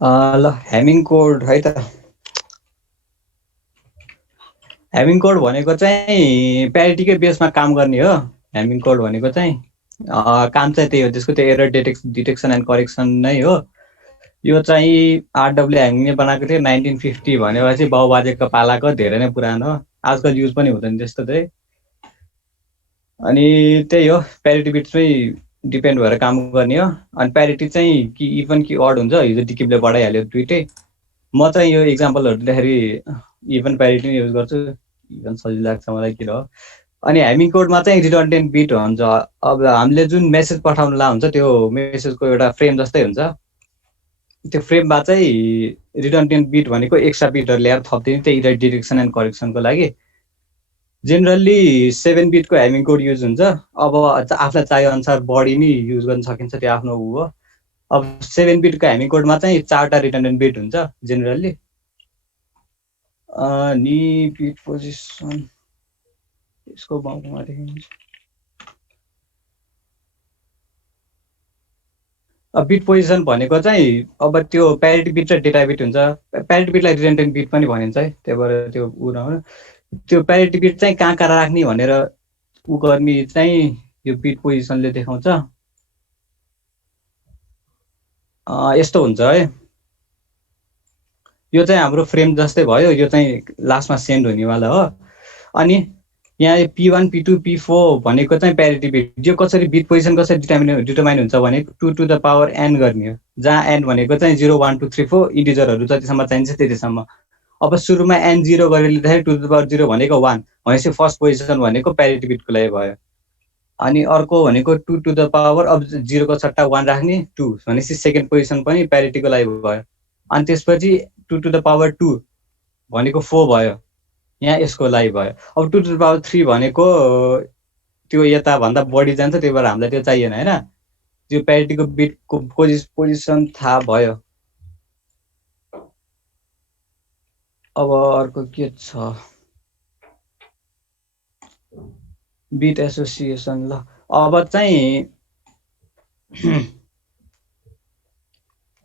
ल हेमिङ कोड है त। हेमिङ कोड भनेको चाहिँ प्यारिटीकै बेसमा काम गर्ने हो। हेमिङ कोड भनेको चाहिँ काम चाहिँ त्यही हो, त्यसको त्यो एरर डिटेक्सन एन्ड करेक्सन नै हो। यो चाहिँ आरडब्ल्यू हेमिङले बनाएको थियो 1950 भनेपछि बाउबाजेको पालाको धेरै नै पुरानो, आजकल युज पनि हुँदैन त्यस्तो चाहिँ। अनि त्यही हो, प्यारिटी बिट्समै डिपेन्ड भएर काम गर्ने हो। अनि प्यारिटी चाहिँ कि इभन कि अड हुन्छ, हिजो डिकिपले बढाइहाल्यो दुइटै। म चाहिँ यो इक्जाम्पलहरू दिँदाखेरि इभन प्यारिटी नै युज गर्छु, इभन सजिलो लाग्छ मलाई किन हो। अनि हेमिङ कोडमा चाहिँ रिडन्डेन्ट बिट हुन्छ। अब हामीले जुन मेसेज पठाउनुलाई हुन्छ त्यो मेसेजको एउटा फ्रेम जस्तै हुन्छ, त्यो फ्रेममा चाहिँ रिडन्डेन्ट बिट भनेको एक्स्ट्रा बिटहरू ल्याएर थपिदिने, त्यही एरर डिटेक्सन एन्ड करेक्सनको लागि। जेनरली 7 बिटको हेमिङ कोड युज हुन्छ। अब आफूलाई चाहिए अनुसार बढी नै युज गर्न सकिन्छ, त्यो आफ्नो ऊ हो। अब 7 बिटको हेमिङ कोडमा चाहिँ 4टा रिडन्डेन्ट बिट हुन्छ जेनरली। अनि बिट पोजिसन यसको बाउमा देखिन्छ। बिट पोजिसन भनेको चाहिँ अब त्यो प्यारिटी बिट र डेटा बिट हुन्छ। प्यारिटी बिटलाई रिडन्डेन्ट बिट पनि भनिन्छ है, त्यही भएर त्यो ऊ नहुनु। त्यो प्यारिटी बिट चाहिँ कहाँ कहाँ राख्ने भनेर ऊ गर्ने चाहिँ यो बिट पोजिसनले देखाउँछ। यस्तो हुन्छ है, यो चाहिँ हाम्रो फ्रेम जस्तै भयो, यो चाहिँ लास्टमा सेन्ड हुनेवाला हो। अनि यहाँ P1 P2 P4 भनेको चाहिँ प्यारिटी बिट। यो कसरी बिट पोजिसन कसरी डिटर्माइन हुन्छ भने 2 to the power n गर्ने हो, जहाँ n भनेको चाहिँ 0 1 2 3 4 इन्टिजरहरू जतिसम्म चाहिन्छ त्यतिसम्म। अब सुरुमा n 0 गरेर लिँदाखेरि 2 to the power 0 भनेको 1 भनेपछि फर्स्ट पोजिसन भनेको प्यारिटी बिटको लागि भयो। अनि अर्को भनेको 2 to the power, अब 0 को सट्टा 1 राख्ने 2 भनेपछि सेकेन्ड पोजिसन पनि प्यारिटीको लागि भयो। अनि त्यसपछि 2 to the power 2 भनेको 4 भयो, यहाँ यसको लागि भयो। अब 2 to the power 3 भनेको त्यो यता भन्दा बढी जान्छ, त्यही भएर हामीलाई त्यो चाहिएन हैन। त्यो प्यारिटीको बिटको पोजिसन थाहा भयो। अब अर्को के छ, बिट एसोसिएसन। ल अब चाहिँ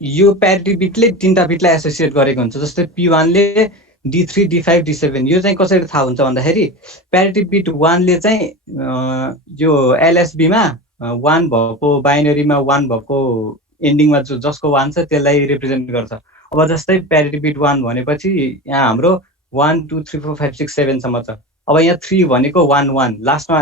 यो प्यारिटी बिटले 3टा बिटलाई एसोसिएट गरेको हुन्छ। जस्तै P1 ले D3 D5 D7। यो चाहिँ कसरी थाहा हुन्छ भन्दाखेरि प्यारिटी बिट 1 ले चाहिँ यो LSB मा 1 भएको बाइनरीमा 1 भएको एन्डिङमा जसको 1 छ त्यसलाई रिप्रेजेन्ट गर्छ। अब जस्तै प्यारिटी बिट 1 भनेपछि यहाँ हाम्रो 1 2 3 4 5 6 7 सम्म छ। अब यहाँ 3 भनेको 1 1 लास्टमा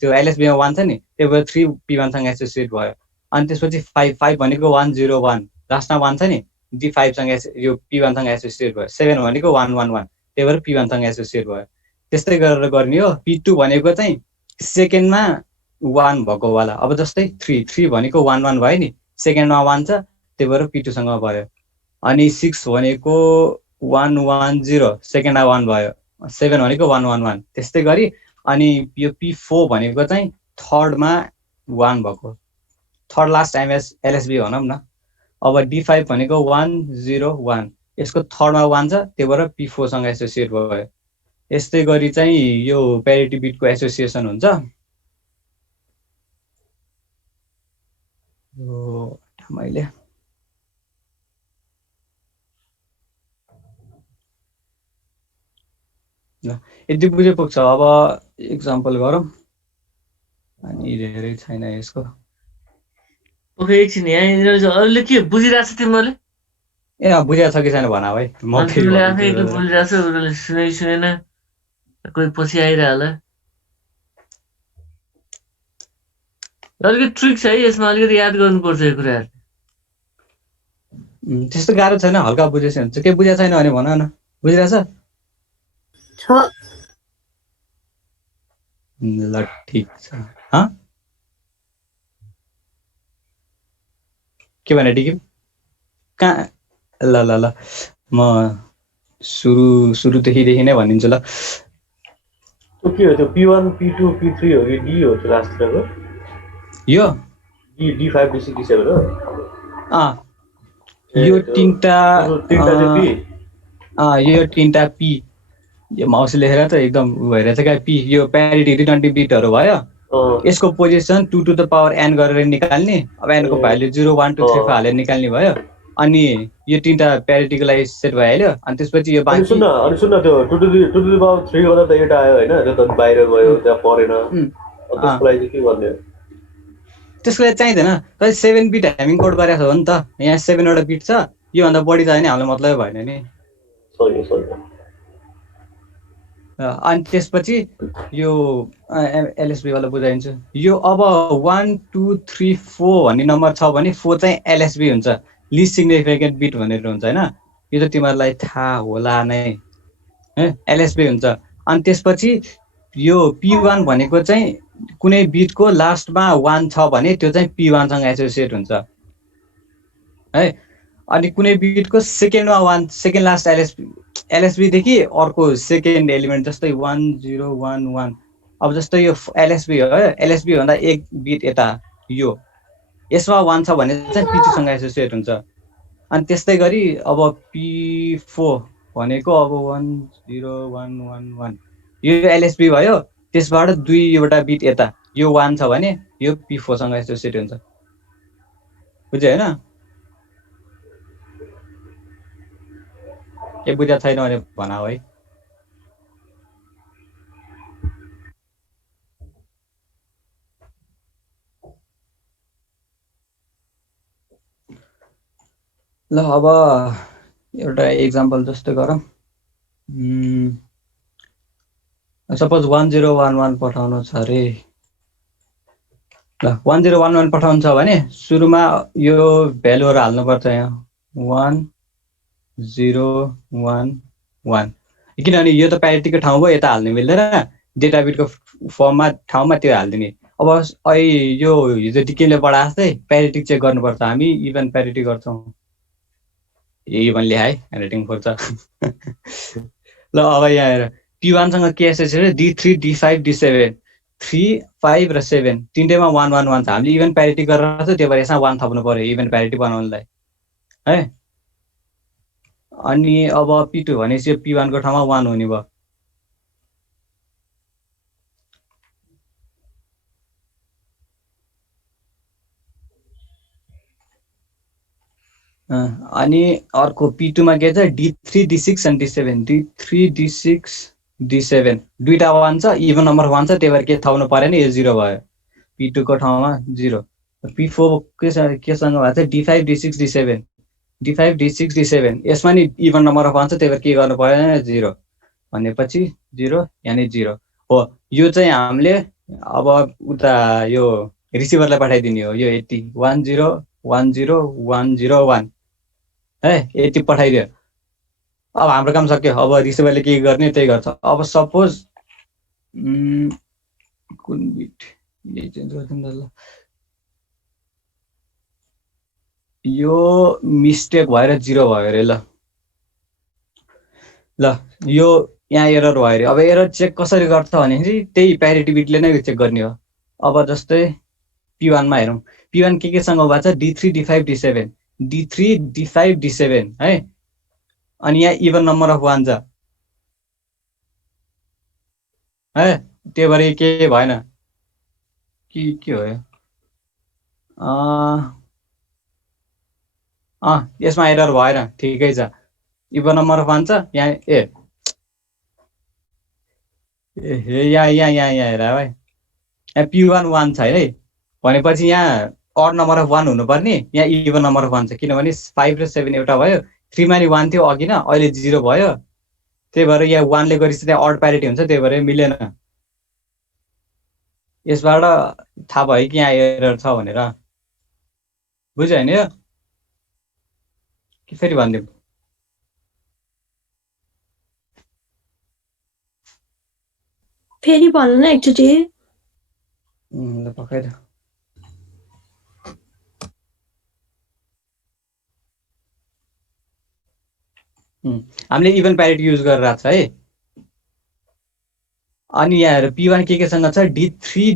त्यो LSB मा 1 छ नि, त्यही भएर 3 P1 सँग एसोसिएट भयो। अनि त्यसपछि 5 5 भनेको 1 0 1 लास्टमा 1 छ नि, D5 सँग यो P1 सँग एसोसिएट भयो। 7 भनेको 1 1 1, त्यही भएर P1 सँग एसोसिएट भयो। त्यस्तै गरेर गर्ने हो। P2 भनेको चाहिँ सेकेन्डमा 1 भएको वाला। अब जस्तै 3 3 भनेको 1 1 भयो नि, सेकेन्डमा 1 छ, त्यही भएर P2 सँग भयो। अनि 6 भनेको 1 1 0, सेकेन्डमा 1 भयो। 7 भनेको 1 1 1, त्यस्तै गरी। अनि यो P4 भनेको चाहिँ थर्डमा 1 भएको, थर्ड लास्ट LSB भनौँ न। अब D5 भनेको 1 0 1, यसको थर्डमा 1 छ, त्यही भएर P4 सँग एसोसिएट भयो। यस्तै गरी चाहिँ यो प्यारिटी बिटको एसोसिएसन हुन्छ। मैले यति बुझे पुग्छ। अब एक्जाम्पल गरौँ। अनि धेरै छैन यसको। ओके एकछिन, यहाँ अरूले के बुझिरहेको छ तिमीहरूले? ए बुझेको छ कि छैन भन भाइ। म तिमीले आफै एक्लै बोलिरहेको छ, उनीहरूले सुनेन, कोही पछि आइरह होला। अलिकति ट्रिक छ है यसमा, अलिकति याद गर्नुपर्छ यो कुराहरू। त्यस्तो गाह्रो छैन, हल्का बुझेछ हुन्छ। के बुझेको छैन भने भन न, बुझिरहेछ? ल ठिक छ। के भने डिकिम कहाँ? ल ल ल म सुरुदेखि नै भनिदिन्छु। ल के हो त्यो P1 P2 P3 हो कि D हो त्यो लास्टको? यो D5 D6 D7 हो? यो 3टा यो 3टा P। यो माउस लेखेर त एकदम भइरहेछ क्या। P यो प्यारिटी रिडन्डेन्ट बिटहरू भयो। यसको position 2 to the power n गरेर निकाल्ने। अब n को भ्यालु 0 1 2 3 4 हालेर निकाल्ने भयो। अनि यो तीनटा प्यारिटीको लागि सेट भइहाल्यो अनि त्यसपछि यो अनि बाँकी सुन्न त्यो 2 to the power 3 गर्दा त 8 आयो हैन त्यो त बाहिर गयो त्यहाँ परेन त्यसको लागि चाहिँ के गर्ने त्यसको लागि चाहिँदैन तर 7 बिट ह्यामिङ कोड गरेको छ हो नि त यहाँ 7 वटा बिट छ योभन्दा बढी चाहियो भने हामीलाई मतलबै भएन नि सही अनि त्यसपछि यो एलएसबी वाला बुझाइदिन्छु यो अब 1 2 3 4 भन्ने नम्बर छ भने 4 चाहिँ एलएसबी हुन्छ लिस्ट सिग्निफिकेन्ट बिट भनेर हुन्छ हैन यो त तिमीहरूलाई थाहा होला नै एलएसबी हुन्छ अनि त्यसपछि यो P1 भनेको चाहिँ कुनै बिटको लास्टमा 1 छ भने त्यो चाहिँ P1 सँग एसोसिएट हुन्छ है अनि कुनै बिटको सेकेन्डमा 1 सेकेन्ड लास्ट एलएसबी देखि अर्को सेकेन्ड एलिमेन्ट जस्तै 1011 अब जस्तै यो एलएसबी हो एलएसबी भन्दा एक बिट यता यो यसमा 1 छ भने चाहिँ P2 सँग एसोसिएट हुन्छ अनि त्यस्तै गरी अब P4 भनेको अब 10111 यो एलएसबी भयो त्यसबाट दुईवटा बिट यता यो 1 छ भने यो P4 सँग एसोसिएट हुन्छ बुझ्यो हैन के बुझ्या छैन भने भना है ल अब एउटा एक्जाम्पल जस्तो गरौँ सपोज 1011 पठाउनु छ रे ल 1011 पठाउनु छ भने सुरुमा यो भ्यालुहरु हाल्नुपर्छ यहाँ 1011 किनभने यो त प्यारिटीको ठाउँ भयो यता हाल्नु मिल्दैन डेटा बिटको फर्ममा ठाउँमा त्यो हाल्दिने अब यो हिजो डिकेले बढाए प्यारिटी चेक गर्नुपर्छ हामी इभन प्यारिटी गर्छौँ इभन लेखाए ह्यान्डराइटिङ खोज्छ ल अब यहाँ हेर P1 सँग के एसोसिएट D3 D5 D7 3 5 र 7 तीनटैमा 111 छ हामीले इभन प्यारिटी गरेर छ त्यो भएर यसमा 1 थप्नु पर्यो इभन प्यारिटी बनाउनलाई है अनि अब P2 भनेपछि P1 को ठाउँमा 1 हुने भयो अनि अर्को P2 मा के छ D3 D6 and D7 D3 D6 D7 दुईटा 1 छ इभन नम्बर 1 छ त्यही भएर के थप्नु पर्यो नि यो 0 भयो P2 को ठाउँमा 0 P4 केसँग भएको छ D5 D6 D7 D5 D6 D7 यसमा नि इभन नम्बर 1 छ त्यही भएर के गर्नु पर्यो 0 भनेपछि 0 यानी 0 हो यो चाहिँ हामीले अब उता यो रिसिभरलाई पठाइदिने हो यो यति 1010101 है यति पठाइदियो अब हाम्रो काम सक्यो अब रिसिभरले के गर्ने त्यही गर्छ अब सपोज कुन बिट यही चेन्ज गर्दिनु ल यो मिस्टेक भएर 0 भयो रे ल यो यहाँ एरर भयो रे अब एरर चेक कसरी गर्छ भने त्यही प्यारिटी बिटले नै चेक गर्ने हो अब जस्तै P1 मा हेरौँ P1 के सँग भएको छ D3 D5 D7 D3 D5 D7 है अनि यहाँ इभन नम्बर अफ 1 छ है त्यो भएर के भएन के हो यसमा एरर भएन ठिकै छ इभन नम्बर अफ 1 छ यहाँ यहाँ हेर है यहाँ P1 1 छ है भनेपछि यहाँ अड नम्बर अफ 1 हुनुपर्ने यहाँ इभन नम्बर अफ 1 छ किनभने 5 र 7 एउटा भयो 3 मा नि 1 थियो अघि न अहिले 0 भयो त्यही भएर यहाँ 1 ले गरेपछि त्यहाँ अड प्यारिटी हुन्छ त्यही भएर मिलेन यसबाट थाहा भयो कि यहाँ एरर छ भनेर बुझ्यो हैन यो कि फेरि भन्दिम फेरि भन्नु न एकचोटि ल पकाइद हामीले इभन प्यारिटी युज गरिरहेको छ है अनि यहाँ P1 के सँग छ D3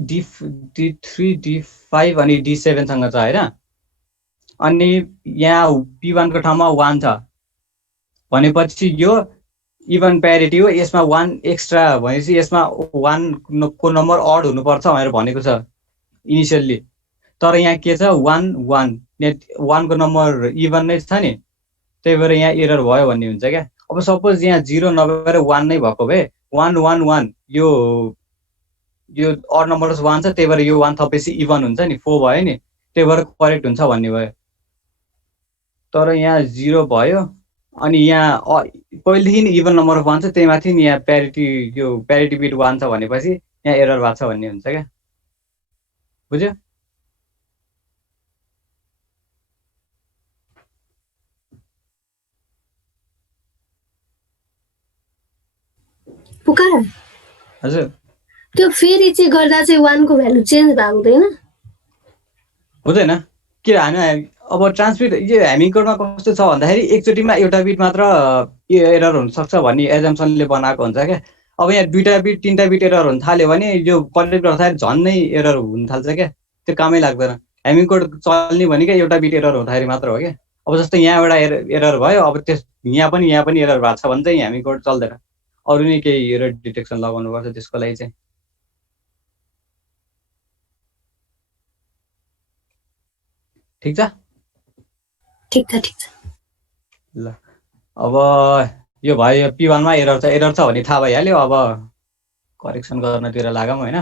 D5 अनि D7 सँग छ हैन अनि यहाँ P1 को ठाउँमा 1 छ भनेपछि यो इभन प्यारिटी हो यसमा 1 एक्स्ट्रा भनेपछि यसमा 1 को नम्बर अड हुनुपर्छ भनेर भनेको छ इनिशियली तर यहाँ के छ 1 1 1 को नम्बर इभन नै छ नि, त्यही भएर यहाँ एरर भयो भन्ने हुन्छ क्या। अब सपोज यहाँ 0 नभएर 1 नै भएको भए 1 1 1 यो अड नम्बर 1 छ, त्यही भएर यो 1 थपेपछि इभन हुन्छ नि, 4 भयो नि, त्यही भएर करेक्ट हुन्छ भन्ने भयो। तर यहाँ 0 भयो अनि यहाँ पहिलेदेखि इभन नम्बर अफ 1 छ, त्यही माथि नि यहाँ प्यारिटी बिट 1 छ भनेपछि यहाँ एरर भएको छ भन्ने हुन्छ क्या। बुझ्यो? पुकार हजुर त्यो फेरि चाहिँ गर्दा चाहिँ 1 को भ्यालु चेन्ज भएको हुँदैन? हुँदैन के होइन। अब ट्रान्समिट यो ह्यामिङ कोडमा कस्तो छ भन्दाखेरि एकचोटिमा एउटा बिट मात्र एरर हुनसक्छ भन्ने एजम्सनले बनाएको हुन्छ क्या। अब यहाँ 2टा बिट 3टा बिट एरर हुन थाल्यो भने यो कलेक्ट गर्दाखेरि झन्नै एरर हुन थाल्छ क्या, त्यो कामै लाग्दैन। ह्यामिङ कोड चल्ने भनेको एउटा बिट एरर हुँदाखेरि मात्र हो क्या। अब जस्तै यहाँ एउटा एरर भयो, अब यहाँ पनि एरर भएको छ भने चाहिँ ह्यामिङ कोड चल्दैन, अरू नै केही एरर डिटेक्सन लगाउनुपर्छ त्यसको लागि चाहिँ। ठिक छ? ठिक छ। ल अब यो भयो, P1 मा एरर छ भने थाहा भइहाल्यो। अब करेक्सन गर्नतिर लागौँ होइन।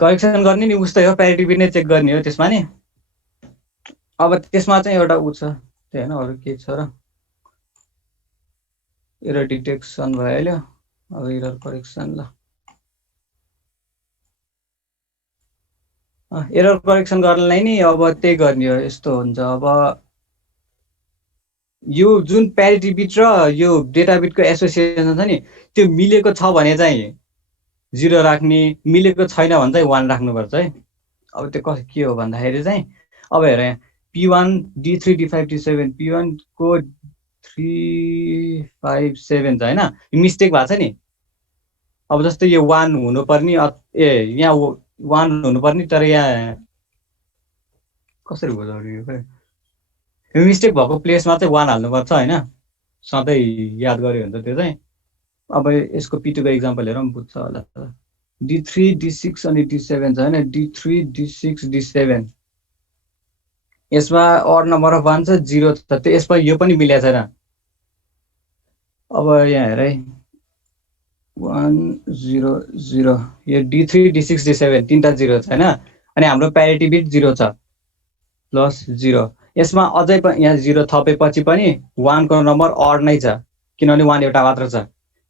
करेक्सन गर्ने नि उस्तै हो, प्यारिटी बिट नै चेक गर्ने हो त्यसमा नि। अब त्यसमा चाहिँ एउटा उ छ, त्यही होइन अरू के छ र। एरर डिटेक्सन भइहाल्यो। अब एरर करेक्सन। ल एरर करेक्सन गर्नलाई नि अब त्यही गर्ने हो। यस्तो हुन्छ, अब यो जुन प्यारिटी बिट र यो डेटा बिटको एसोसिएसन छ नि, त्यो मिलेको छ भने चाहिँ 0 राख्ने, मिलेको छैन भने चाहिँ 1 राख्नुपर्छ है। अब त्यो के हो भन्दाखेरि चाहिँ अब हेर यहाँ P1 D3 D5 D7 P1 को 3 5 7 छ होइन, मिस्टेक भएको छ नि। अब जस्तै यो 1 हुनुपर्ने, यहाँ 1 हुनुपर्ने, तर यहाँ कसरी बुझाउने, यो मिस्टेक भएको प्लेसमा चाहिँ 1 हाल्नुपर्छ होइन। सधैँ याद गऱ्यो भने त त्यो चाहिँ। अब यसको P2 को इक्जाम्पल हेरौँ बुझ्छ होला। D3 D6 अनि D7 छ होइन, D3 D6 D7 यसमा अड नम्बर अफ 1 छ, 0 छ, त्यो यसमा यो पनि मिलेको छैन। अब यहाँ हेर है 1 0 0 यो D3 D6 D7 तीनटा 0 छ होइन, अनि हाम्रो प्यारिटी बिट 0 छ प्लस 0। यसमा अझै पनि यहाँ 0 थपेपछि पनि 1 को नम्बर अड नै छ, किनभने 1 एउटा मात्र छ,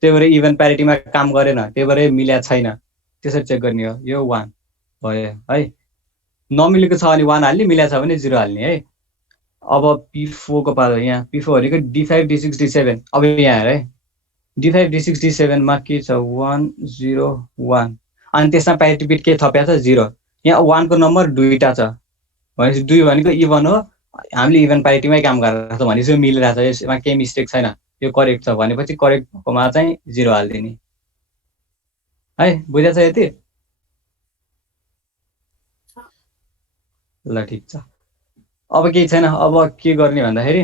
त्यही भएर इभन प्यारिटीमा काम गरेन, त्यही भएर मिलेको छैन। त्यसरी चेक गर्ने हो। यो 1 भयो है, नमिलेको छ भने 1 हाल्ने, मिलेको छ भने 0 हाल्ने है। अब P4 को पालो, यहाँ P4 भनेको D5 D6 D7। अब यहाँ हेर है D5 D6 D7 मा के छ 1 0 1, अनि त्यसमा प्यारिटी बिट के थपेको छ 0। यहाँ 1 को नम्बर 2टा छ भनेपछि 2 भनेको इभन हो, हामीले इभन प्यारिटीमै काम गरेर छ भनेपछि मिलिरहेको छ, यसमा केही मिस्टेक छैन, यो करेक्ट छ भनेपछि करेक्ट भएकोमा चाहिँ 0 हालिदिने है। बुझेछ यति? ल ठिक छ। अब केही छैन। अब के गर्ने भन्दाखेरि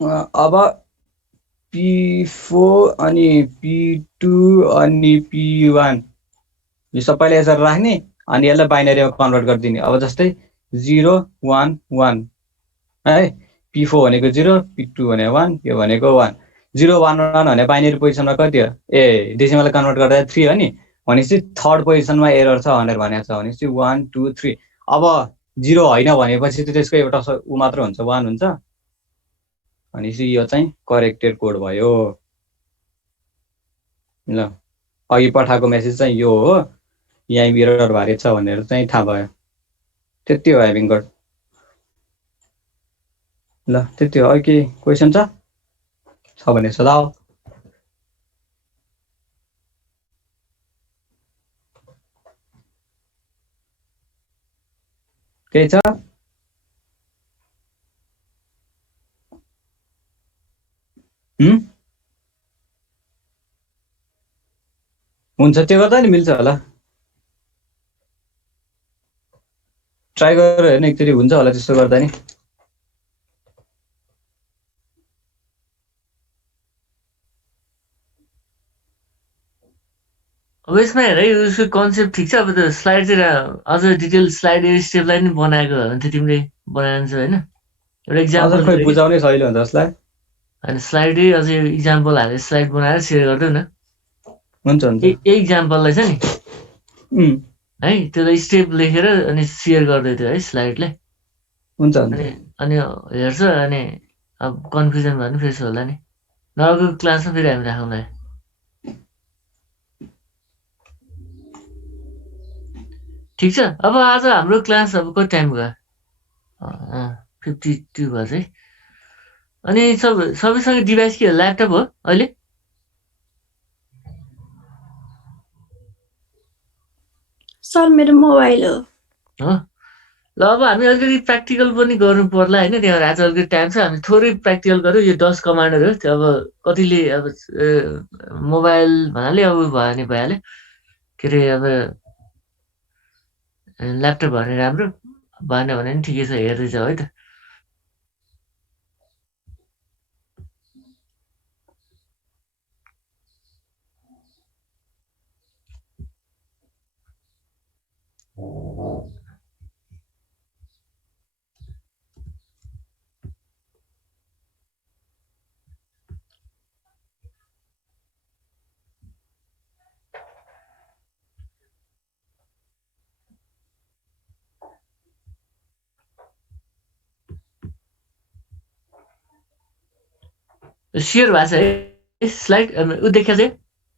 अब P4 अनि P2 अनि P1 यो सबैले यसरी राख्ने, अनि यसलाई बाइनरीमा कन्भर्ट गरिदिने। अब जस्तै 0 1 1 है, P4 भनेको 0, P2 भनेको 1, यो भनेको 1। 0 1 1 भने बाइनरी पोजिसनमा कति हो, डेसिमल कन्भर्ट गर्दा 3 हो नि, भनेपछि थर्ड पोजिसनमा एरर छ भनेर भनेको छ भनेपछि 1 2 3। अब 0 होइन भनेपछि त्यसको एउटा उ मात्र हुन्छ, 1 हुन्छ, भनेपछि यो चाहिँ करेक्टेड कोड भयो। ल अघि पठाएको मेसेज चाहिँ यो हो, यहाँ एरर भएको छ भनेर चाहिँ थाहा भयो। त्यति हो ह्यामिङ कोड। ल त्यति हो। के क्वेसन छ भने सोधाऊ। केही छ? हुन्छ, त्यो गर्दा नि मिल्छ होला, ट्राई गरेर हेर्नु एकचोटि, हुन्छ होला त्यस्तो गर्दा नि। अब यसमा हेर है उसको कन्सेप्ट ठिक छ अब त्यो स्लाइड चाहिँ अझ डिटेल स्लाइड स्टेपलाई नि बनाएको हो भने चाहिँ तिमीले बनाइन्छ होइन एउटा अझ इक्जाम्पल खोइ बुझाउनै सहिलो हुन्छ जसलाई होइन स्लाइडै अझै इक्जाम्पल हालेर स्लाइड बनाएर सेयर गरिदेऊ न हुन्छ हुन्छ यही इक्जाम्पललाई छ नि है त्यसलाई स्टेप लेखेर अनि सेयर गरिदियो त्यो है स्लाइडलाई हुन्छ हुन्छ अनि अनि हेर्छ अनि अब कन्फ्युजन भयो भने फेरि होला नि अर्को क्लासमा फेरि हामी राखौँला ठिक छ अब आज हाम्रो क्लास अब कति टाइम गयो 52 भयो चाहिँ अनि सबैसँग डिभाइस के हो ल्यापटप हो अहिले सर मेरो मोबाइल हो ल अब हामी अलिकति प्र्याक्टिकल पनि गर्नु पर्ला होइन त्यहाँ आज अलिकति टाइम छ हामी थोरै प्र्याक्टिकल गऱ्यौँ यो 10 कमान्डहरू त्यो अब कतिले अब मोबाइल भन्नाले अब भयो भने भइहाल्यो के अरे अब ल्यापटप भने राम्रो भएन भने पनि ठिकै छ हेर्दै जाऊ है त सेयर भएको छ है स्लाइड ऊ देखिया छ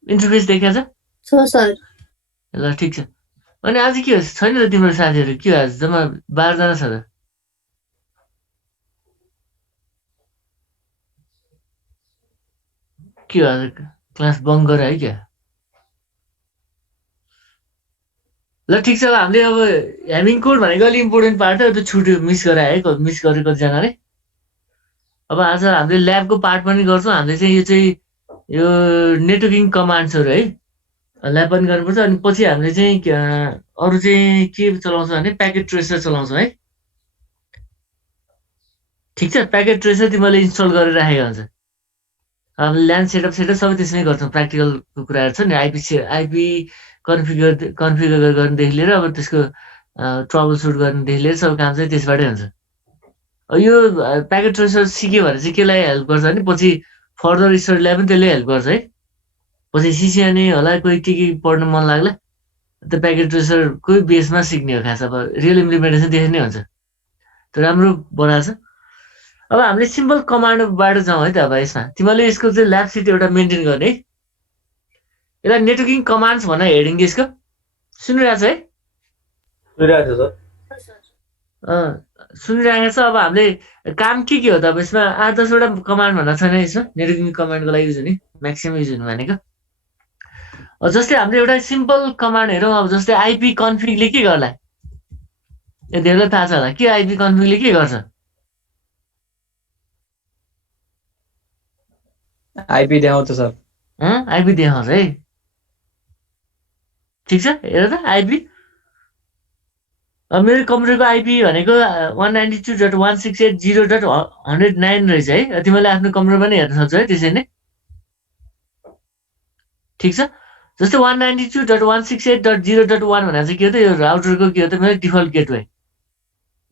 इन्टरफेस देखिया छ सर ल ठिक छ अनि आज के हो छैन त तिम्रो साथीहरू के हो आज जम्मा 12 जना छ त के हो आज क्लास बङ्क गरे है क्या ल ठिक छ अब हामीले अब ह्यामिङ कोड भनेको अलिक इम्पोर्टेन्ट पार्ट हो त्यो छुट्यो मिस गरे मिस गरे कतिजनाले अब आज हामीले ल्याबको पार्ट पनि गर्छौँ हामीले चाहिँ यो नेटवर्किङ कमान्ड्सहरू है ल्याब पनि गर्नुपर्छ अनि पछि हामीले चाहिँ अरू चाहिँ के चलाउँछौँ भने प्याकेट ट्रेसर चलाउँछौँ है ठिक छ प्याकेट ट्रेसर तिमीले इन्स्टल गरेर राखेको हुन्छ अब ल्यान सेटअप सबै त्यसमै गर्छौँ प्र्याक्टिकलको कुराहरू छ नि आइपी कन्फिगर गर्नुदेखि लिएर अब त्यसको ट्रबल सुट गर्नुदेखि लिएर सबै काम चाहिँ त्यसबाटै हुन्छ यो प्याकेट ट्रेसर सिक्यो भने चाहिँ केलाई हेल्प गर्छ भने पछि फर्दर स्टडीलाई पनि त्यसले हेल्प गर्छ है पछि सिसिआने होला कोही के पढ्न मन लाग्ला त्यो प्याकेट ट्रेसरकै बेसमा सिक्ने हो खास अब रियल इम्प्लिमेन्टेसन त्यसरी नै हुन्छ त्यो राम्रो बनाएको छ अब हामीले सिम्पल कमान्डबाट जाउँ है त अब यसमा तिमीले यसको चाहिँ ल्याब सिट एउटा मेन्टेन गर्ने है यसलाई नेटवर्किङ कमान्ड्स भनेर हेडिङ यसको सुनिरहेको छ है सुनिरहेको छ सर सुनिरहेको छ अब हामीले काम के हो त अब यसमा 8-10 वटा कमान्ड भन्दा छैन यसमा नेटवर्किङ कमान्डको लागि युज हुने म्याक्सिमम युज हुने भनेको जस्तै हामीले एउटा सिम्पल कमान्ड हेरौँ अब जस्तै आइपी कन्फिगले के गर्ला धेरैलाई थाहा छ होला के आइपी कन्फिगले के गर्छ आइपी देखाउँछ सर आइपी देखाउँछ है ठिक छ हेर त आइपी मेरो कम्प्युटरको आइपी भनेको 192.168.0.109 रहेछ है तिमीले आफ्नो कम्प्युटर पनि हेर्न सक्छौ है त्यसरी नै ठिक छ जस्तै 192.168.0.1 भनेको चाहिँ के हो त यो राउटरको के हो त मेरो डिफल्ट गेटवे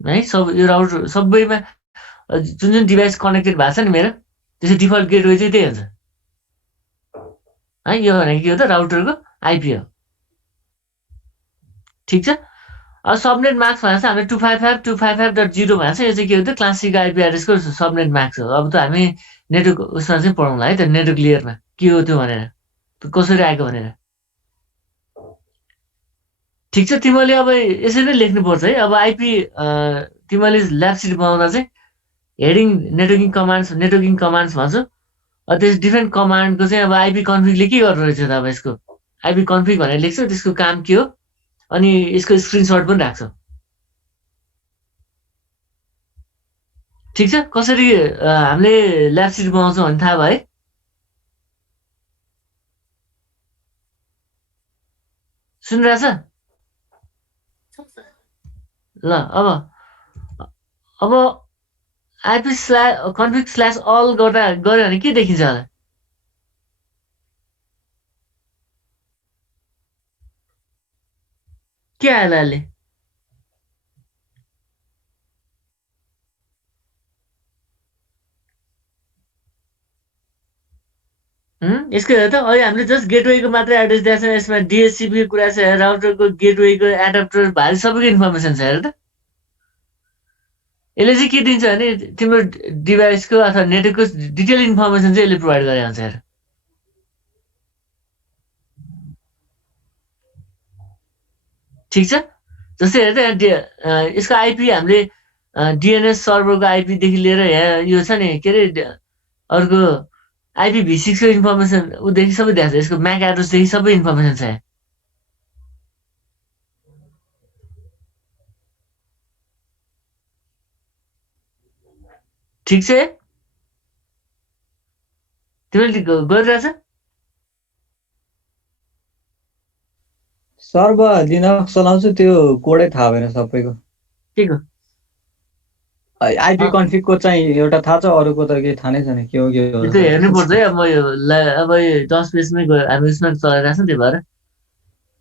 है यो राउटर सबैमा जुन डिभाइस कनेक्टेड भएको छ नि मेरो त्यसको डिफल्ट गेटवे चाहिँ त्यही हुन्छ है यो भनेको के हो त राउटरको आइपी हो ठिक छ अब सबनेट मार्क्स भनेको चाहिँ हामीले 255.255.0 भनेको छ यो चाहिँ के हो त क्लासिक आइपी एड्रेसको सबनेट मार्क्स हो अब त हामी नेटवर्क उसमा चाहिँ पढाउँला है त नेटवर्क लेयरमा के हो त्यो भनेर कसरी आएको भनेर ठिक छ तिमीले अब यसरी नै लेख्नुपर्छ है अब आइपी तिमीले ल्याब सिट बनाउँदा चाहिँ हेडिङ नेटवर्किङ कमान्ड्स भन्छ त्यस डिफ्रेन्ट कमान्डको चाहिँ अब आइपी कन्फिगले के गर्नु रहेछ त अब यसको आइपी कन्फिग भनेर लेख्छ त्यसको काम के हो अनि यसको स्क्रिनसट पनि राख्छ ठिक छ कसरी हामीले ल्याब सिट बनाउँछौँ भने थाहा भयो है सुनिरहेछ ल अब आइपी कन्फिग/अल गऱ्यो भने के देखिन्छ होला के आयो अहिले यसको हेर त अहिले हामीले जस्ट गेटवेको मात्रै एड्रेस दिएको छ यसमा डिएचसिपी को कुरा छ राउटरको गेटवेको एडाप्टर भाइ सबैको इन्फर्मेसन छ हेर त यसले चाहिँ के दिन्छ भने तिम्रो डिभाइसको अथवा नेटवर्कको डिटेल इन्फर्मेसन चाहिँ यसले प्रोभाइड गरे हुन्छ हेर ठिक छ जस्तै हेर त यसको आइपी हामीले डिएनएस सर्भरको आइपीदेखि लिएर यहाँ यो छ नि के अरे अर्को IPv6 को इन्फर्मेसन उदेखि सबै दिएको छ यसको म्याक एड्रेसदेखि सबै इन्फर्मेसन छ ठिक छ तिमीले गरिरहेछ सर्भर लिनक्स चलाउँछु त्यो कोडै थाहा भएन सबैको के को आइपी कन्फिगको चाहिँ एउटा थाहा छ अरूको त केही थाहा नै छैन के हो त्यो हेर्नु पर्छ है अब यो अब यो 10 पेजमै हामी उसमा चलाइरहेको छ त्यही भएर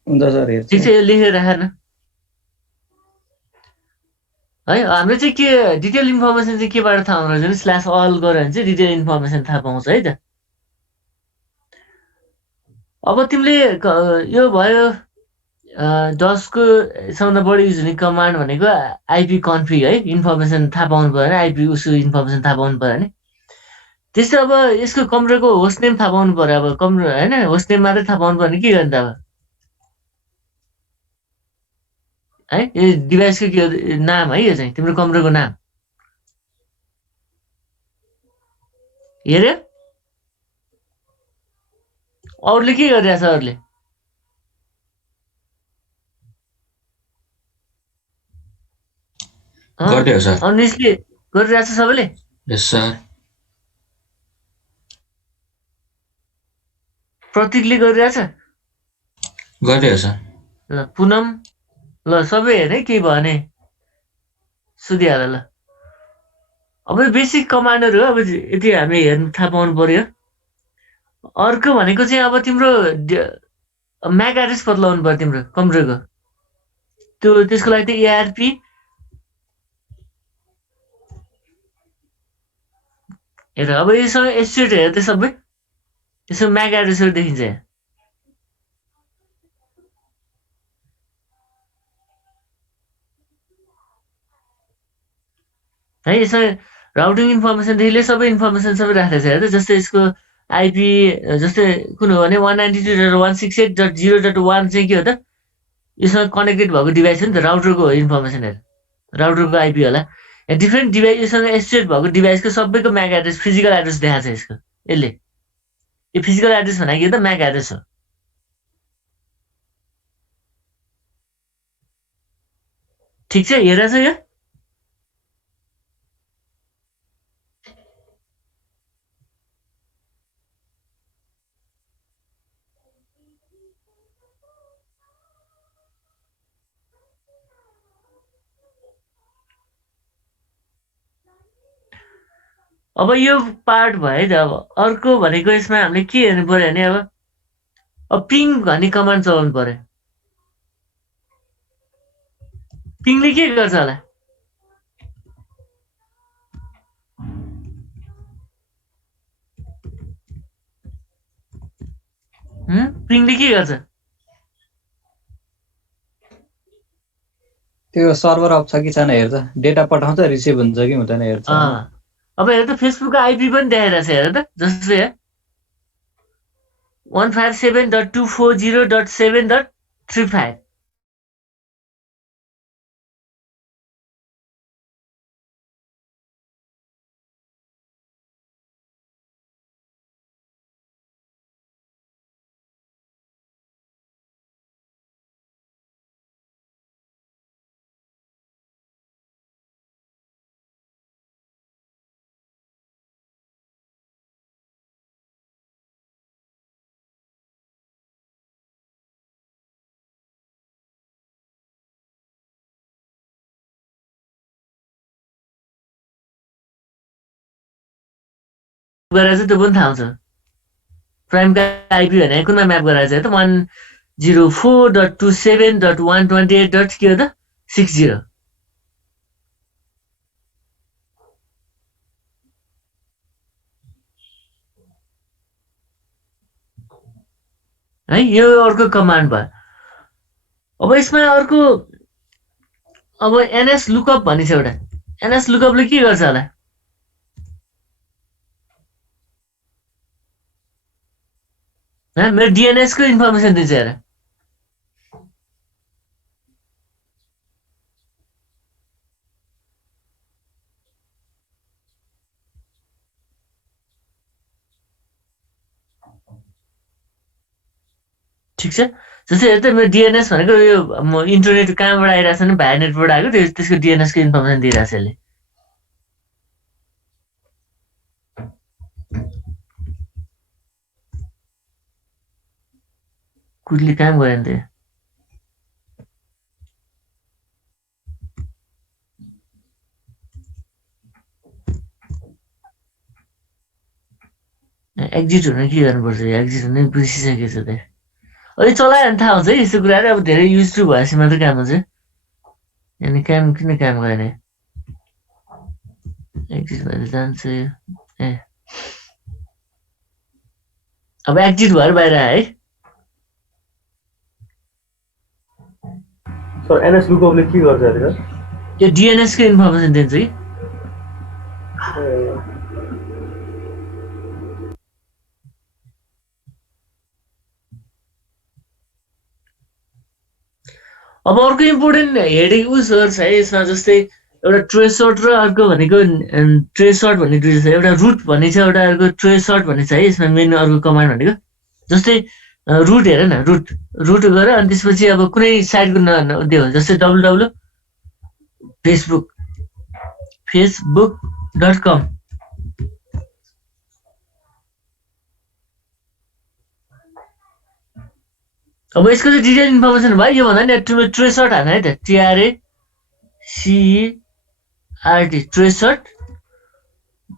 हुन्छ सर हेर्छु ठिक छ यो लेखेर राखेर है हामीले चाहिँ के डिटेल इन्फर्मेसन चाहिँ केबाट थाहा हुँदो रहेछ स्ल्यास अल गऱ्यो भने चाहिँ डिटेल इन्फर्मेसन थाहा पाउँछ है त अब तिमीले यो भयो डसको सबभन्दा बढी युज हुने कमान्ड भनेको आइपी कन्फिग है इन्फर्मेसन थाहा पाउनु पऱ्यो भने आइपी उसको इन्फर्मेसन थाहा पाउनु पऱ्यो भने त्यस्तै अब यसको कम्प्युटरको होस्ट नेम थाहा पाउनु पऱ्यो अब कम्प्युटर होइन होस्ट नेम मात्रै थाहा पाउनु पर्ने के गर्ने त अब है यो डिभाइसको के नाम है यो चाहिँ तिम्रो कम्प्युटरको नाम हेऱ्यो अरूले के गरिरहेछ अरूले गरिदियो सर अनिसले गरिरहेछ सबैले यस सर प्रतीकले गरिरहेछ गरिदियो सर ल पुनम ल सबै हेर्ने केही भयो भने सुधिहाल ल अब बेसिक कमान्डहरू हो अब यति हामी हेर्नु थाहा पाउनु पर्यो अर्को भनेको चाहिँ अब तिम्रो म्याक एड्रेस बदलाउनु पर्यो तिम्रो कम्प्युटरको त्यो त्यसको लागि चाहिँ एआरपी हेर अब यसो एसोसिएट हेर त सबै यसो म्याक एड्रेसहरू देखिन्छ है यसमा राउटिङ इन्फर्मेसनदेखि लिएर सबै इन्फर्मेसन सबै राखेको छ हेर त जस्तै यसको आइपी जस्तै कुन हो भने 192.168.0.1 चाहिँ के हो त यसमा कनेक्टेड भएको डिभाइस हो नि त राउटरको इन्फर्मेसन हेर राउटरको आइपी होला डिफ्रेन्ट डिभाइस यससँग एसोसिएट भएको डिभाइसको सबैको म्याक एड्रेस फिजिकल एड्रेस देखाएको छ यसको यसले यो फिजिकल एड्रेस भनेको के त म्याक एड्रेस हो ठिक छ हेरेर छ यो अब यो पार्ट भयो है त अब अर्को भनेको यसमा हामीले के हेर्नु पर्यो भने अब पिङ भन्ने कमान्ड चलाउनु पर्यो पिङले के गर्छ होला पिङले के गर्छ त्यो सर्भर अफ छ कि छैन हेर्छ डेटा पठाउँछ रिसिभ हुन्छ कि हुँदैन हेर्छ अब हेर त फेसबुकको आइपी पनि देखाइरहेछ हेर त जस्तै 157.240.7.35 गरेर चाहिँ त्यो पनि थाहा हुन्छ प्राइमका आइपी भने कुनमा म्याप गराएर चाहिँ त 04.27.128. के हो त 60 है यो अर्को कमान्ड भयो। अब यसमा अर्को अब ns lookup भन्ने छ एउटा। ns lookup ले के गर्छ होला? मेरो DNS को इन्फर्मेसन दिन्छ हेर। ठीक छ, जस्तै हेर त मेरो DNS भनेको यो म इन्टरनेट कहाँबाट आइरहेछ भने भाया नेटबाट आएको त्यसको DNS को इन्फर्मेसन दिइरहेछ यसले। कुडले काम गरेन त एक्जिट हुन के गर्नुपर्छ? एक्जिट हुन बिर्सिसकेको छु त। अहिले चलायो भने थाहा हुन्छ है यस्तो कुराहरू। अब धेरै युज टु भएपछि मात्रै काम हुन्छ। अनि काम किन काम गरेन? एक्जिट भएर जान्छ ए अब एक्जिट भएर बाहिर आयो है। सर एनएस लुकअपले के गर्छ अरे सर? यो DNS को इन्फर्मेसन दिन्छ कि। अब अर्को इम्पोर्टेन्ट हेडिङ उसहरु छ है यसमा। जस्तै एउटा ट्रेसर्ट र अर्को भनेको ट्रेसर्ट भन्ने दुईटा छ। एउटा रुट भन्ने छ, एउटा अर्को ट्रेसर्ट भन्ने छ है यसमा। मेन अर्को कमान्ड भनेको जस्तै रुट हेर न, रुट गर अनि त्यसपछि अब कुनै साइटको त्यो जस्तै www facebook.com अब यसको चाहिँ डिटेल इन्फर्मेसन भयो। यो भन्दा नि ट्रेसर्ट हाल्नु है त, TRACERT ट्रेसर्ट।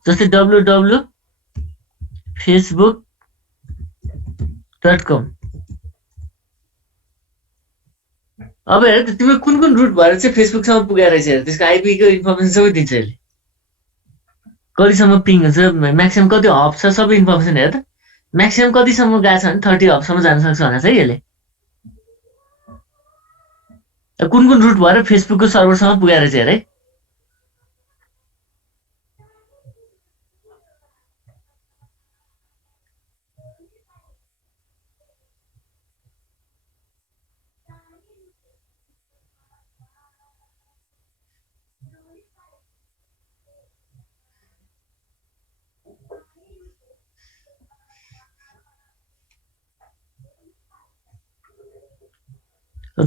जस्तै www.facebook.com। अब हेर त तिम्रो कुन रुट भएर चाहिँ फेसबुकसम्म पुगेर रहेछ हेर। त्यसको आइपी को इन्फर्मेसन सबै दिन्छ यसले। कतिसम्म पिङ हुन्छ, म्याक्सिमम कति हब छ, सबै इन्फर्मेसन हेर त। म्याक्सिमम कतिसम्म गएको छ भने 30 हबसम्म जान सक्छ भनेको छ है यसले। कुन रुट भएर फेसबुकको सर्भरसम्म पुगेर रहेछ हेर है।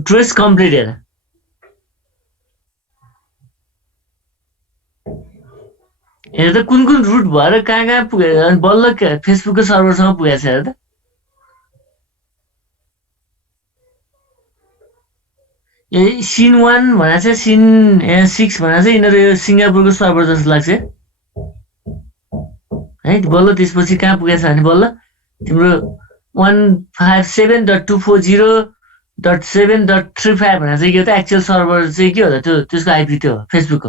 ट्रेस कम्प्लिट हेर। हेर त कुन रुट भएर कहाँ पुगेर अनि बल्ल फेसबुकको सर्भरसम्म पुगेको छ हेर त। सिन 1 भनेको छ, सिन 6 भनेको छ। यिनीहरू यो सिङ्गापुरको सर्भर जस्तो लाग्छ है। बल्ल त्यसपछि कहाँ पुगेछ भने बल्ल तिम्रो 157.240.7.35 भनेको चाहिँ के हो त? एक्चुअल सर्भर चाहिँ के हो त? त्यसको आइपी त्यो फेसबुकको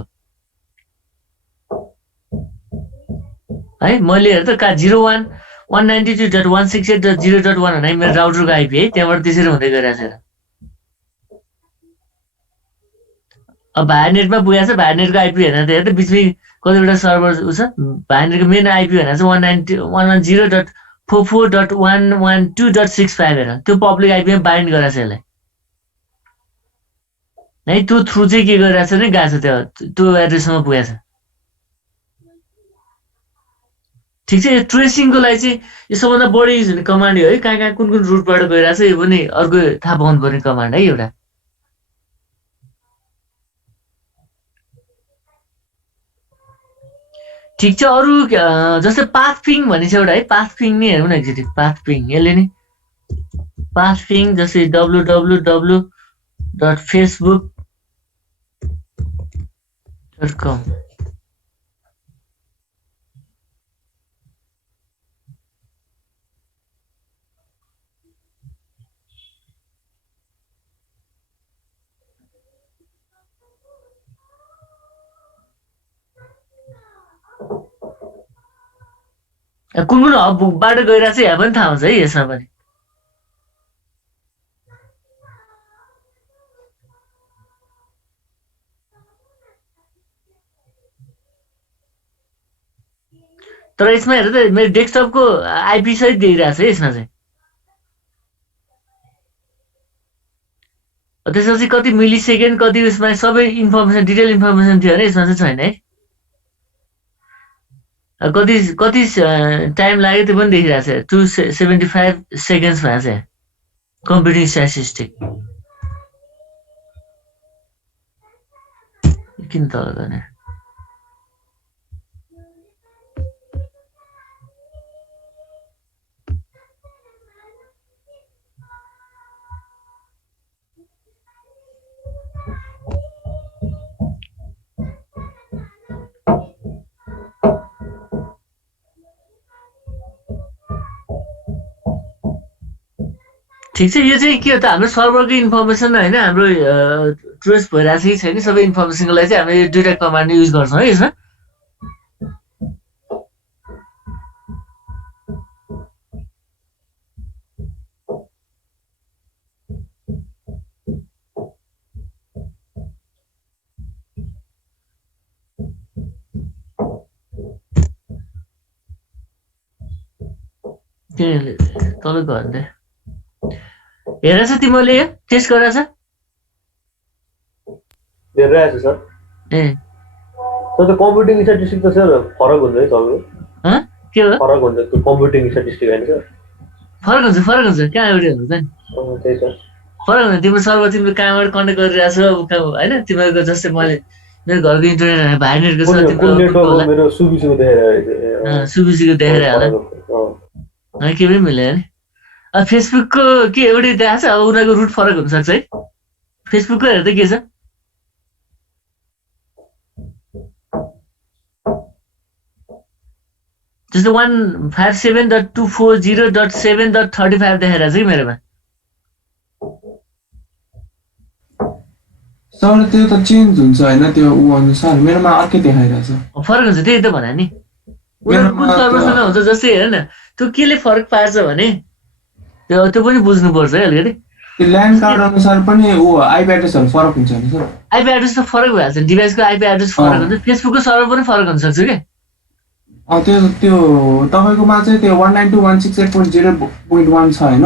है। मैले हेर त 01.192.168.0.1 भने मेरो राउटरको आइपी है। त्यहाँबाट त्यसरी हुँदै गइरहेछ हेर। अब भाया नेटमा पुगेको छ। भाया नेटको आइपी हेर्न त हेर त बिचमै कतिवटा सर्भर उ छ। भाया नेटको मेन आइपी भनेको चाहिँ 110.44.112.65 हेर। त्यो पब्लिक आइपीमा बाइन्ड गराछ यसलाई है। त्यो थ्रु चाहिँ के गरिरहेछ भने गएको छ त्यो एड्रेससम्म पुगेछ। ठिक छ, यो ट्रेसिङको लागि चाहिँ यो सबभन्दा बढी युज हुने कमान्ड हो है। कहाँ कुन रुटबाट गइरहेछ यो पनि अर्को थाहा पाउनु पर्ने कमान्ड है एउटा। ठिक छ, अरू जस्तै पाथ पिङ भन्ने छ एउटा है। पाथ पिङ नै हेरौँ न एकचोटि। पाथ पिङ यसले नि पाथ पिङ जस्तै www.facebook.com कुन कुन हबबाट गइरहेको छ यहाँ पनि थाहा हुन्छ है यसमा पनि। तर यसमा हेर त मेरो डेस्कटपको आइपी सहित दिइरहेको छ यसमा चाहिँ। त्यसपछि कति मिली सेकेन्ड कति उसमा सबै इन्फर्मेसन डिटेल इन्फर्मेसन थियो भने यसमा चाहिँ छैन है। कति कति टाइम लाग्यो त्यो पनि देखिरहेको छ 275 सेकेन्ड्स भएको छ कम्प्युटिङ स्ट्याटिस्टिक। किन तल गर्ने ठिक छ। यो चाहिँ के हो त हाम्रो सर्भरको इन्फर्मेसन होइन हाम्रो ट्रेस भइरहेको छ कि छैन सबै इन्फर्मेसनको लागि चाहिँ हामीले यो दुईटा कमान्ड युज गर्छौँ है यसमा। तल भन्दै हेरेछ तिमीले यो टेस्ट गरेछ? हेरिरहेको छु सर। ए सर त्यो कम्प्युटिङ स्ट्याटिस्टिक त सर फरक हुन्छ है सबैको। के हो फरक हुन्छ त्यो कम्प्युटिङ स्ट्याटिस्टिक होइन सर? फरक हुन्छ कहाँ एउटै हुन्छ नि त्यही सर फरक हुन्छ। तिम्रो सर्भर तिम्रो कहाँबाट कनेक्ट गरिरहेको छ होइन तिमीहरूको जस्तै मैले मेरो घरको इन्टरनेट भाइ नेटको छ तिम्रो मेरो सुबिसुको देखेर सुबिसीको देखेर होला के पनि मिलेन नि। अब फेसबुकको के एउटै देखाएको छ अब उनीहरूको रुट फरक हुनसक्छ है। फेसबुकको हेर त के छ जस्तो 157.240.7.35 देखाइरहेको छ कि मेरोमा। सर त्यो त चेन्ज हुन्छ होइन त्यो ऊ अनुसार मेरोमा अर्कै देखाइरहेछ। फरक हुन्छ त्यही त भने नि उनीहरू कुन सर्भरसँग हुन्छ जस्तै हेर न त्यो केले फरक पार्छ भने त्यो पनि बुझ्नुपर्छ है अलिकति। त्यो ल्यान्ड कार्ड अनुसार पनि ऊ आइपी एड्रेसहरू फरक हुन्छ नि सर? आइपी एड्रेस त फरक भइहाल्छ नि डिभाइसको आइपी एड्रेस फरक हुन्छ फेसबुकको सर्भर पनि फरक हुनसक्छ क्या। त्यो तपाईँकोमा चाहिँ त्यो 192.168.0.1 छ होइन?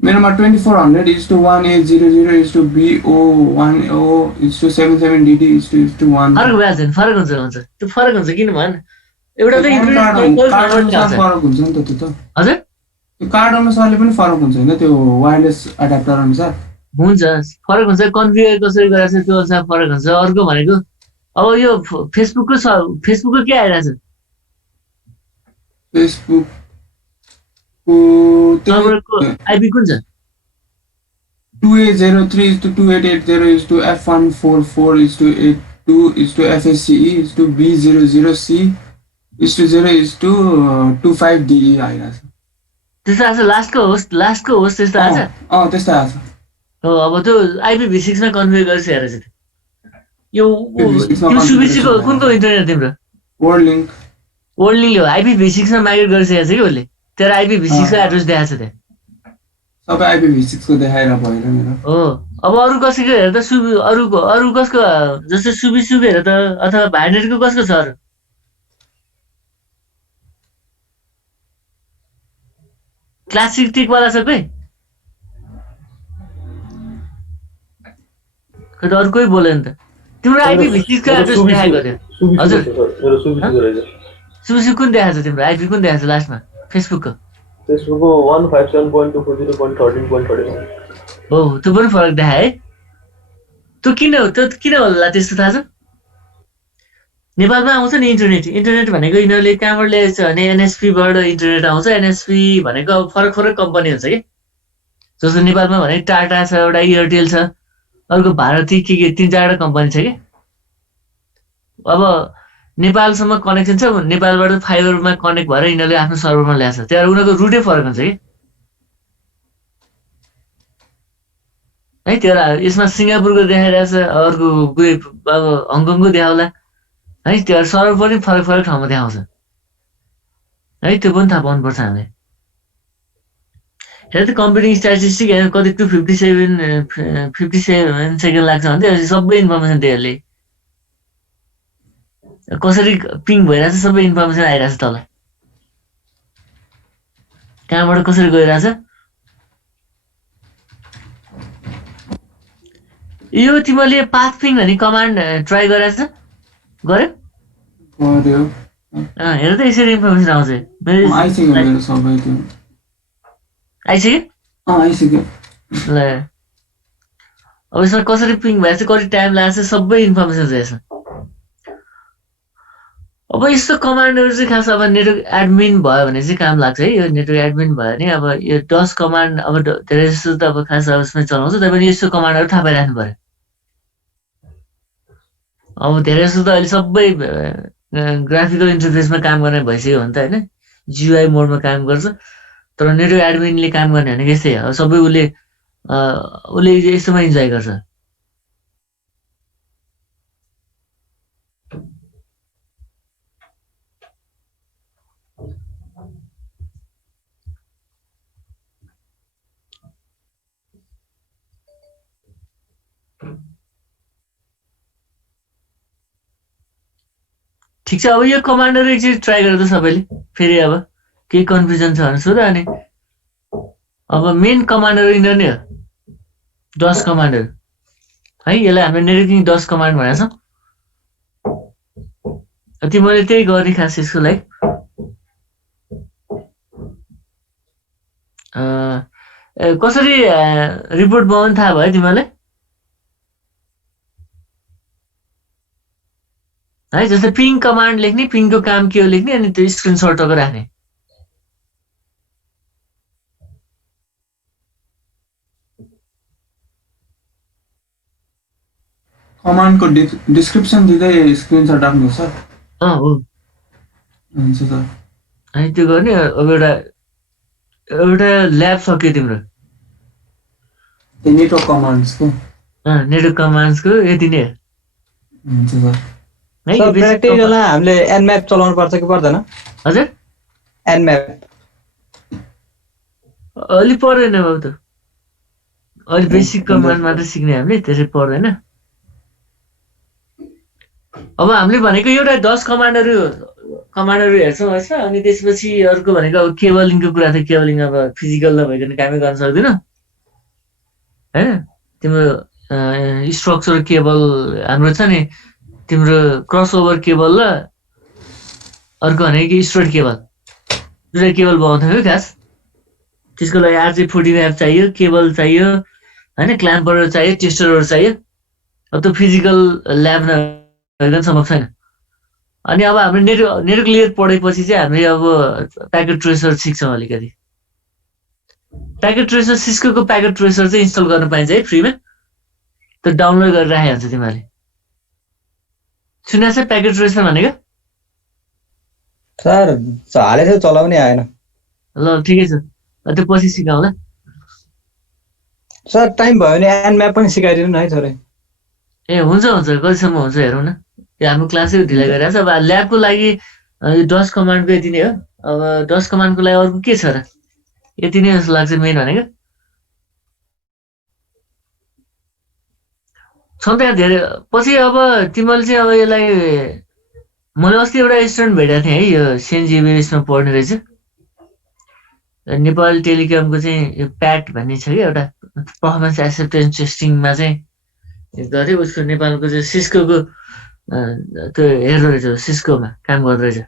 मेरोमा 2400:0:BO10:0:B1 फरक भइहाल्छ नि फरक हुन्छ त्यो फरक हुन्छ किन भन एउटा त फरक हुन्छ नि त त्यो त। हजुर त्यो कार्ड अनुसारले पनि फरक हुन्छ होइन त्यो वायरलेस एडाप्टर अनुसार हुन्छ फरक हुन्छ कन्फिगर कसरी गरेको छ त्यो अनुसार फरक हुन्छ। अर्को भनेको अब यो फेसबुकको के आइरहेछ फेसबुकको आइपी कुन छ 2803:288:0:F144:8:2F8C:0:0:25DE आइरहेछ। त्यस्तो आछ लास्टको होस् त्यस्तो आछ? त्यस्तो आछ। हो अब त्यो IPv6 मा कन्फिगर गरेर हेरेछ यो सुबिसीको कुनको इन्टरनेट तिम्रो? वर्ल्ड लिंक हो IPv6 मा माइग्रेट गरिसकेको छ कि उसले तेरो IPv6 को एड्रेस देखाएको छ त्यहाँ सबै IPv6 को देखाएर भएन मेरो। हो अब अरु कसैको हेर त अरु कसको जस्तो सुबिसीको हेर त अथवा भाइनेटको कसको छ अरु क्लासिक टिक वाला छ कोही कतै अरु कोही बोलेन त तिम्रो IPv6 को एड्रेस देखाएको थियो हजुर मेरो सुबिसीको रहेछ सुबिसी कुन देखाएको छ तिम्रो आइपी कुन देखाएको छ लास्टमा फेसबुकको 157.240.13.31 हो त्यो पनि फरक देखाए है त्यो किन होला त्यस्तो थाहा छ नेपालमा आउँछ नि इन्टरनेट भनेको यिनीहरूले कहाँबाट ल्याएछ भने एनएसपी बाट इन्टरनेट आउँछ एनएसपी भनेको अब फरक कम्पनी हुन्छ के जस्तो नेपालमा भने टाटा छ एउटा एयरटेल छ अर्को भारती के तीन चारवटा कम्पनी छ के अब नेपालसम्म कनेक्सन छ नेपालबाट फाइबरमा कनेक्ट भएर यिनीहरूले आफ्नो सर्भरमा ल्याएछ त्यहाँ उनीहरूको रुटै फरक हुन्छ कि है त्यो यसमा सिङ्गापुरको देखाइरहेछ अर्को अब हङकङको देखाउला है त्यो सर्भर पनि फरक ठाउँमा देखाउँछ है त्यो पनि थाहा पाउनुपर्छ हामीले हेर त कम्प्युटिङ स्ट्याटिस्टिक हेर कति 57 सेकेन्ड लाग्छ भने सबै इन्फर्मेसन त्यसले कसरी पिङ भइरहेछ सबै इन्फर्मेसन आइरहेछ तल कहाँबाट कसरी गइरहेछ यो तिमीले पाथ पिङ भन्ने कमान्ड ट्राई गरेछ गर्यो हेर त यसरी इन्फर्मेसन आउँछ आइसक्यो मेरो सबै त्यो आइसक्यो ल अब यसमा कसरी पिङ भएछ कति टाइम लागेछ सबै इन्फर्मेसन छ यसमा अब यस्तो कमान्डहरु चाहिँ खास अब नेटवर्क एडमिन भयो भने चाहिँ काम लाग्छ है यो नेटवर्क एडमिन भयो नि अब यो डस कमान्ड अब धेरै जस्तो त अब खास अब यसमा चलाउँछ तैपनि यस्तो कमान्डहरु थाहा पाइराख्नु पर्यो अब धेरै जस्तो त अहिले सबै ग्राफिकल इन्टरफेसमा काम गर्ने भइसक्यो भने त हैन जीयूआई मोडमा काम गर्छ तर नेटवर्क एडमिनले काम गर्ने भनेको यस्तै हो सबै उसले यस्तोमा इन्जोय गर्छ ठीक छ अब यो कमान्डहरु एकचोटि ट्राई गरेर त सबैले फेरि अब के कन्फ्युजन छ भने सोध अनि अब मेन कमान्डहरु यिनीहरु नै हो डस कमान्डहरु है यसलाई हामीले नेटवर्किङ डस कमान्ड भनेको छौं तिमीले त्यही गर्ने खास यसको लागि कसरी रिपोर्ट बनाउनु थाहा भयो तिमीलाई है जस्तै पिङ कमान्ड लेख्ने पिङको काम के हो लेख्ने अनि त्यो स्क्रिनशटको राख्ने कमान्डको डिस्क्रिप्सन दिँदै स्क्रिनशट राख्नु सर हो हुन्छ सर है त्यो गर्ने अब एउटा ल्याब सक्यो तिम्रो नेटवर्क कमान्ड्सको नेटवर्क कमान्ड्सको यति नै हुन्छ सर सर प्र्याक्टिकलमा हामीले एनम्याप चलाउनु पर्छ कि पर्दैन हजुर एनम्याप अलि पर्दैन बाबु त अलि बेसिक कमान्ड मात्र सिक्ने हामीले त्यसै पर्दैन अब हामीले भनेको एउटा 10 कमान्डहरु हेर्छौँ यसमा अनि त्यसपछि अर्को भनेको अब केबलिङको कुरा थियो केबलिङ अब फिजिकल नभइकन कामै गर्न सक्दैन हैन तिम्रो स्ट्रक्चर केबल हाम्रो छ नि तिम्रो क्रसओभर केबल र अर्को भनेको स्ट्रेट केबल दुईटा केबल बनाउँथ्यौ खास त्यसको लागि RJ45 चाहियो केबल चाहियो हैन क्ल्याम्परहरु चाहियो टेस्टरहरु चाहियो अब त्यो फिजिकल ल्याब नभइकन सम्भव छैन अनि अब हामीले नेटवर्क लेयर पढेपछि चाहिँ हामीले अब प्याकेट ट्रेसर सिक्छौं अलिकति packet tracer Sissoco packet tracer चाहिँ इन्स्टल गर्न पाइन्छ है फ्रीमा त्यो डाउनलोड गरेर राखेको हुन्छ तिमीले सुनेछ प्याकेट ट्रेसर भनेको सर हालेको चलाउने आएन ल ठिकै छ त्यो पछि सिकाउँला सर टाइम भयो भने एनम्याप पनि सिकाइदिनु न है थोरै ए हुन्छ कतिसम्म हुन्छ हेरौँ न यो हाम्रो क्लासै ढिला गरिरहेको छ अब ल्याबको लागि डस कमान्डको यति नै हो अब डस कमान्डको लागि अर्को के छ र यति नै जस्तो लाग्छ मेन भनेको छ त धेरै पछि अब तिमीले चाहिँ अब यसलाई मैले अस्ति एउटा स्टुडेन्ट भेटेको थिएँ है यो सेन्ट जेभियर्समा पढ्ने रहेछ नेपाल टेलिकमको चाहिँ यो प्याट भन्ने छ कि एउटा पर्फर्मेन्स एक्सेप्टेन्स टेस्टिङमा चाहिँ गरे उसको नेपालको चाहिँ सिस्कोको त्यो हेर्दो रहेछ सिस्कोमा काम गर्दो रहेछ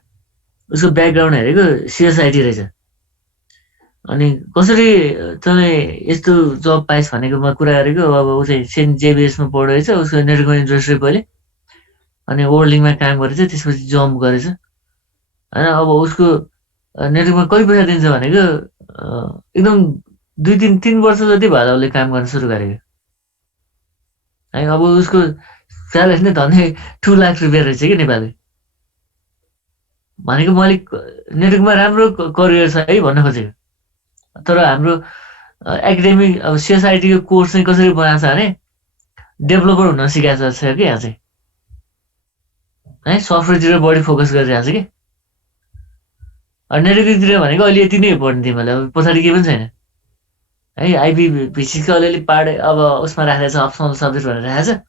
उसको ब्याकग्राउन्ड हेरेको सिएसआइटी रहेछ अनि कसरी तँले यस्तो जब पाइस् भनेको म कुरा गरेको अब ऊ चाहिँ सेन्ट जेभियर्समा पढ्दो रहेछ उसको नेटवर्कमा इन्ट्रेस्ट रह्यो पहिले अनि वर्ल्डिङमा काम गरेछ त्यसपछि जम्प गरेछ होइन अब उसको नेटवर्कमा कति पैसा दिन्छ भनेको एकदम 2-3 वर्ष जति भयो उसले काम गर्न सुरु गरेको है अब उसको स्यालेरी नै धन्दै 2 लाख रुपियाँ रहेछ कि नेपाली भनेको मैले नेटवर्कमा राम्रो करियर छ है भन्न खोजेको तर हाम्रो एकाडेमिक अब सिएसआइटीको कोर्स चाहिँ कसरी बनाएको छ भने डेभलपर हुन सिकाएको छ कि यहाँ चाहिँ है सफ्टवेयरतिर बढी फोकस गरिरहेको छ कि नेटवर्किङतिर भनेको अहिले यति नै पढ्ने तिमीलाई, अब पछाडि केही पनि छैन है। आइपिभी6 अलिअलि पार्ट अब उसमा राखेको छ, अप्सनल सब्जेक्ट भनेर राखेको छ।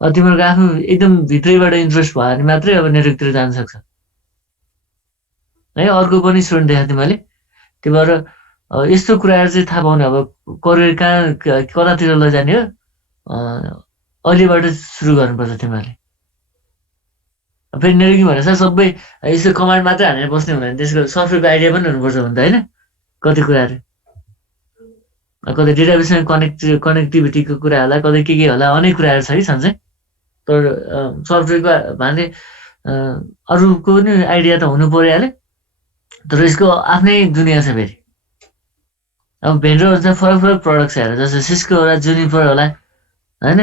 अब तिमीहरूको आफ्नो एकदम भित्रैबाट इन्ट्रेस्ट भयो भने मात्रै अब नेटवर्कतिर जान सक्छ है। अर्को पनि स्टुडेन्ट देखा तिमीले, त्यही भएर यस्तो कुराहरू चाहिँ थाहा पाउने, अब करियर कतातिर लैजाने हो अहिलेबाट सुरु गर्नुपर्छ तिमीहरूले। फेरि नेटवर्किङ भनेर सबै यसो कमान्ड मात्रै हालेर बस्ने हुँदैन, त्यसको सफ्टवेयरको आइडिया पनि हुनुपर्छ भने त होइन। कति कुराहरू कतै डेटाबेसमा कनेक्टिभिटीको कुरा होला, कतै के होला, अनेक कुराहरू छ कि छन् चाहिँ। तर सफ्टवेयरको भने अरूको पनि आइडिया त हुनु परिहाल्यो, तर यसको आफ्नै दुनियाँ छ फेरि। अब भेन्डरहरू चाहिँ फरक फरक प्रडक्ट छ हेर, जस्तो सिस्को होला, जुनिपर होला होइन,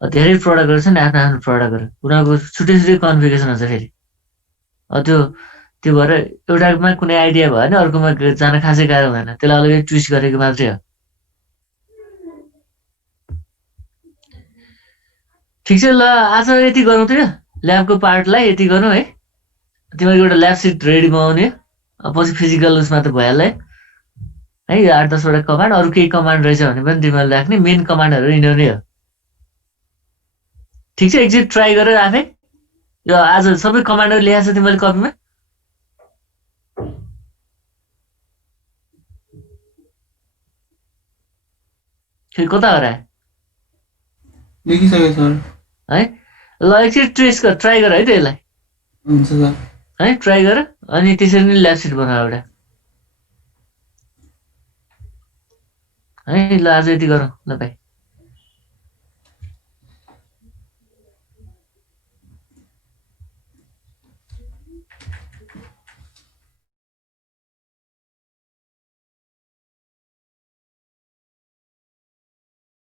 धेरै प्रडक्टहरू छन्, आफ्नो आफ्नो प्रडक्टहरू, उनीहरूको छुट्टै छुट्टै कन्फिगरेसन हुन्छ फेरि। त्यो भएर एउटामा कुनै आइडिया भयो भने अर्कोमा जान खासै गाह्रो हुँदैन, त्यसलाई अलग्गै ट्विस्ट गरेको मात्रै हो। ठिक छ, ल आज यति गरौँ त, ल्याबको पार्टलाई यति गरौँ है। तिमीहरूको एउटा ल्याब सिट रेडी बनाउने, पछि फिजिकल उसमा त भइहाल्यो है। 8-10वटा कमान्ड, अरू केही कमान्ड रहेछ भने पनि तिमीहरूले राख्ने, मेन कमान्डहरू यिनीहरू नै हो। ठिक छ, एकचोटि ट्राई गरेर आफै यो आज सबै कमान्डहरू लेखाएको छ तिमीले कपीमा। कता हरायो लेखिसकेँ सर है। ल एकचोटि ट्राई गर है त यसलाई। हुन्छ सर है, ट्राई गर अनि त्यसरी नै ल्याब सिट बनाऊ एउटा है। ल आज यति गरौँ, ल भाइ।